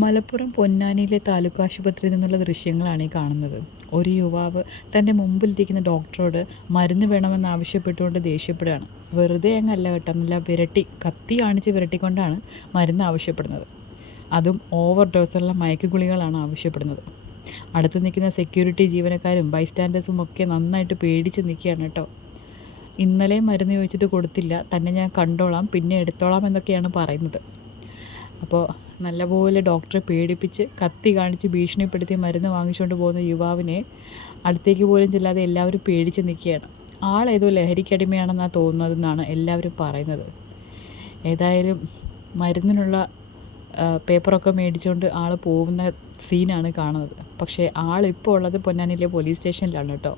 മലപ്പുറം പൊന്നാനിയിലെ താലൂക്ക് ആശുപത്രിയിൽ നിന്നുള്ള ദൃശ്യങ്ങളാണ് ഈ കാണുന്നത്. ഒരു യുവാവ് തൻ്റെ മുമ്പിലിരിക്കുന്ന ഡോക്ടറോട് മരുന്ന് വേണമെന്നാവശ്യപ്പെട്ടുകൊണ്ട് ദേഷ്യപ്പെടുകയാണ്. വെറുതെ അങ്ങല്ല കേട്ടോ, നല്ല കത്തി കാണിച്ച് വിരട്ടിക്കൊണ്ടാണ് മരുന്ന് ആവശ്യപ്പെടുന്നത്. അതും ഓവർ ഡോസുള്ള മയക്കുഗുളികളാണ് ആവശ്യപ്പെടുന്നത്. അടുത്ത് നിൽക്കുന്ന സെക്യൂരിറ്റി ജീവനക്കാരും ബൈസ്റ്റാൻഡേഴ്സും ഒക്കെ നന്നായിട്ട് പേടിച്ച് നിൽക്കുകയാണ് കേട്ടോ. ഇന്നലെ മരുന്ന് ചോദിച്ചിട്ട് കൊടുത്തില്ല, തന്നെ ഞാൻ കണ്ടോളാം, പിന്നെ എടുത്തോളാം എന്നൊക്കെയാണ് പറയുന്നത്. അപ്പോൾ നല്ലപോലെ ഡോക്ടറെ പേടിപ്പിച്ച് കത്തി കാണിച്ച് ഭീഷണിപ്പെടുത്തി മരുന്ന് വാങ്ങിച്ചുകൊണ്ട് പോകുന്ന യുവാവിനെ അടുത്തേക്ക് പോലും ചെല്ലാതെ എല്ലാവരും പേടിച്ച് നിൽക്കുകയാണ്. ആളേതോ ലഹരിക്കടിമയാണെന്നാണ് തോന്നുന്നതെന്നാണ് എല്ലാവരും പറയുന്നത്. ഏതായാലും മരുന്നിനുള്ള പേപ്പറൊക്കെ മേടിച്ചുകൊണ്ട് ആൾ പോകുന്ന സീനാണ് കാണുന്നത്. പക്ഷേ ആളിപ്പോൾ ഉള്ളത് പൊന്നാനിയിലെ പോലീസ് സ്റ്റേഷനിലാണ് കേട്ടോ.